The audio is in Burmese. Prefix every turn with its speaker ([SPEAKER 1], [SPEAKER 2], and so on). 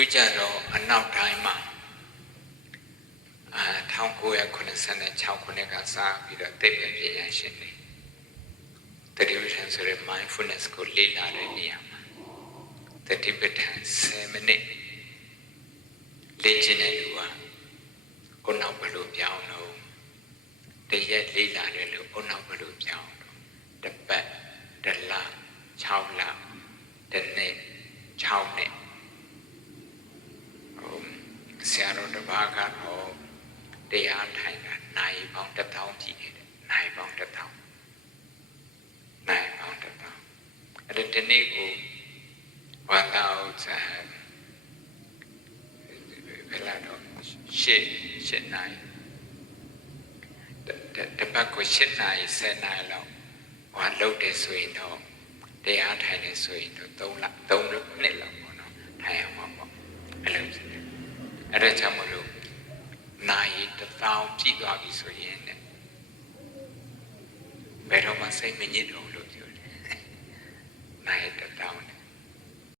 [SPEAKER 1] အခုကြတော့အနောက်တိုင်းမှာအာ1986ခုနှစ်ကစပြီးတော့သိပ္ပံပညာရှင်တွေတတိပဋ္ဌာန်ဆိုတဲ့ mindfulness ကိုလေ့လာတဲ့နေရာမှာတတိပဋ္ဌာန်10မိနစ်လေ့ကျင့်တဲ့လူကကိုယ်နောက်ဘယ်လိုပြောင်းလို့တရက်လေ့လာတယ်လို့ကိုယ်နောက်ဘယ်လိုပြောင်းလို့တစ်ပတ်တစ်လ6လတစ်နှစ်6နှစ်ဟို ဆရာတော်တစ်ပါးကတော့တရားထိုင်တာနိုင်ပေါင်းတစ်ထောင်ကြည့်တယ်နိုင်ပေါင်းတစ်ထောင်နိုင်ပေါင်းတစ်ထောင်အဲ့ဒါဒီနေ့ကိုဝါသာဥစ္စာဘယ်လာတော့ရှစ်ရှစ်နိုင်တတပတ်ကိုရှစ်နိုင်ဆယ်နိုင်လောက်ဟောလုပ်တယ်ဆိုရင်တော့တရားထိုင်တယ်ဆိုရင်တော့3လ3နှစ်လောက်ပေါ့နော်ထိုင်အောင်ပါပေါ့အဲ့လိုဖြစ်တယ် အဲ့ဒါကြောင့်မလို့နိုင်တစ်သောင်းပြည့်သွားပြီဆိုရင်တဲ့ဘယ်တော့မှစိတ်မညစ်တော့ဘူးလို့ပြောတယ်နိုင်တစ်သောင်းတဲ့